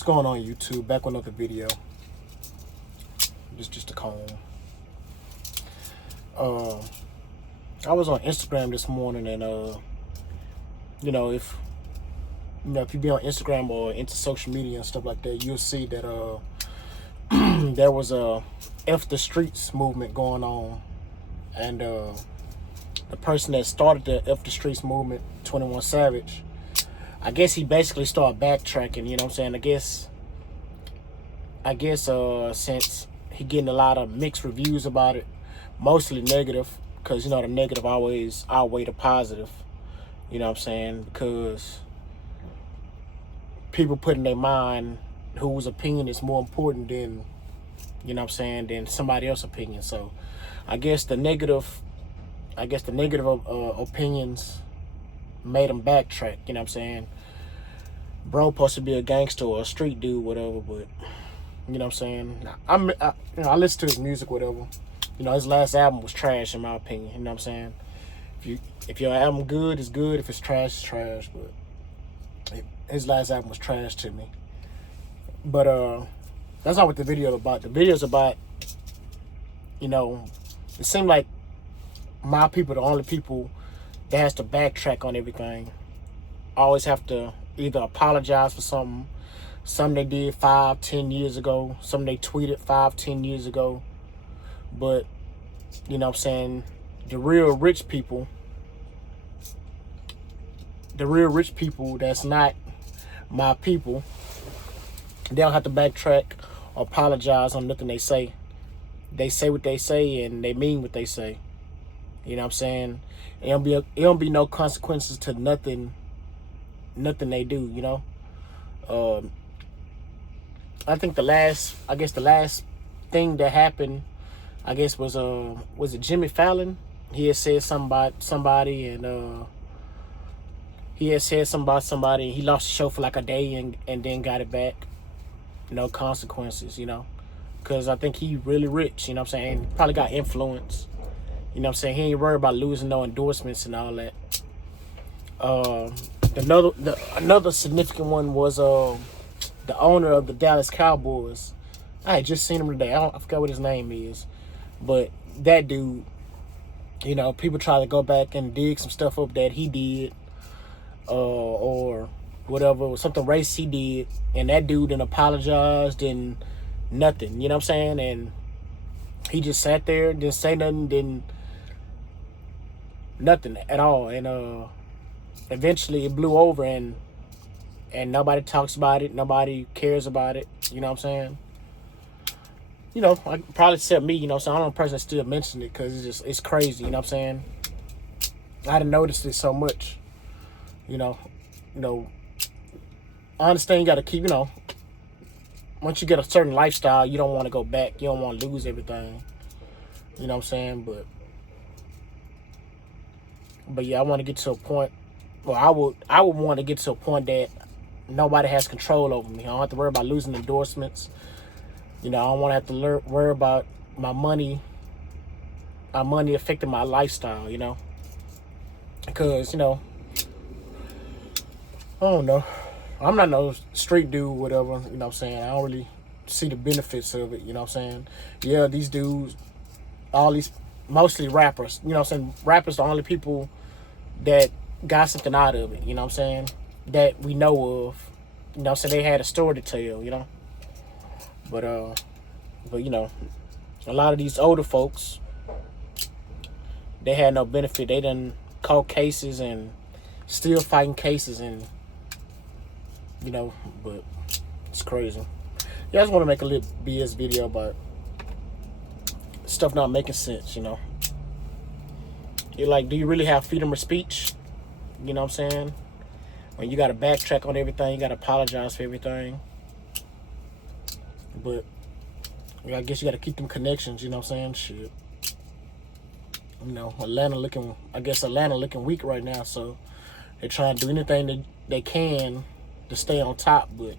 What's going on, YouTube? Back with another video. This is just a comb. I was on Instagram this morning, and if you be on Instagram or into social media and stuff like that, you'll see that there was a F the Streets movement going on, and the person that started the F the Streets movement, 21 Savage, I guess he basically started backtracking. You know what I'm saying? I guess since he getting a lot of mixed reviews about it, mostly negative, because the negative always outweigh the positive. You know what I'm saying? Because people put in their mind whose opinion is more important than, than somebody else's opinion. So I guess the negative opinions made him backtrack. You know what I'm saying? Bro supposed to be a gangster or a street dude, whatever, but you know what I'm saying? I listen to his music, whatever. His last album was trash, in my opinion. You know what I'm saying? If your album good, it's good. If it's trash, it's trash. But his last album was trash to me. But that's not what the video is about. The video is about, it seemed like my people, the only people that has to backtrack on everything, always have to either apologize for something they did 5-10 years ago, something they tweeted 5-10 years ago. But you know what I'm saying, the real rich people that's not my people, they don't have to backtrack or apologize on nothing they say. They say what they say and they mean what they say. You know what I'm saying? It don't be no consequences to nothing they do, I think the last thing that happened, I guess, was it Jimmy Fallon? He had said something about somebody, and he lost the show for like a day and then got it back. No consequences, because I think he really rich, you know what I'm saying? Probably got influence. You know what I'm saying? He ain't worried about losing no endorsements and all that. Another significant one was the owner of the Dallas Cowboys. I had just seen him today. I forgot what his name is. But that dude, people try to go back and dig some stuff up that he did, or whatever, something race he did, and that dude didn't apologize, didn't nothing, you know what I'm saying? And he just sat there, didn't say nothing, didn't nothing at all. And eventually it blew over, and nobody talks about it, nobody cares about it, you know what I'm saying? I probably except me, so I'm the person that still mentioned it, because it's crazy, you know what I'm saying? I didn't notice it so much, I understand you got to keep, once you get a certain lifestyle, you don't want to go back, you don't want to lose everything, you know what I'm saying? But yeah, I want to get to a point, well, I would want to get to a point that nobody has control over me. I don't have to worry about losing endorsements. I don't want to have to worry about my money affecting my lifestyle, because, I don't know. I'm not no street dude, whatever, you know what I'm saying? I don't really see the benefits of it, you know what I'm saying? Yeah, these dudes, all these, mostly rappers, you know what I'm saying? Rappers are the only people that got something out of it, you know what I'm saying? That we know of, you know what I'm saying? They had a story to tell, But a lot of these older folks, they had no benefit. They done caught cases and still fighting cases, and but it's crazy. Yeah, I just want to make a little BS video about stuff not making sense, You're like, do you really have freedom of speech? You know what I'm saying? When you got to backtrack on everything, you got to apologize for everything. But I guess you got to keep them connections, you know what I'm saying? Shit. Atlanta looking weak right now, so they're trying to do anything they can to stay on top, but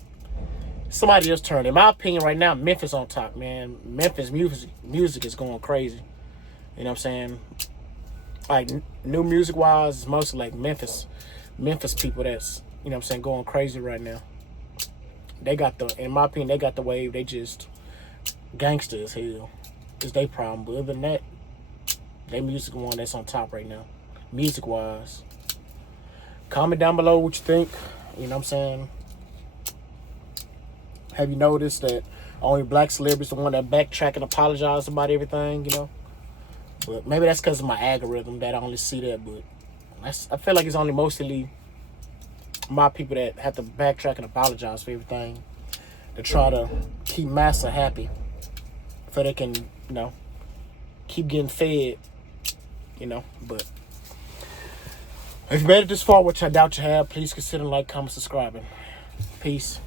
somebody else turn. In my opinion, right now, Memphis on top, man. Memphis music is going crazy. You know what I'm saying? Like, new music-wise, it's mostly like Memphis people that's, going crazy right now. they got the, in my opinion, they got the wave. They just gangster as hell. It's their problem. But other than that, they music one that's on top right now, music wise. Comment down below what you think. You know what I'm saying? Have you noticed that only black celebrities the one that backtrack and apologize about everything? You know, but maybe that's because of my algorithm that I only see that. But I feel like it's only mostly my people that have to backtrack and apologize for everything to try to keep massa happy, so they can, you know, keep getting fed. You know, but if you made it this far, which I doubt you have, please consider like, comment, subscribing. Peace.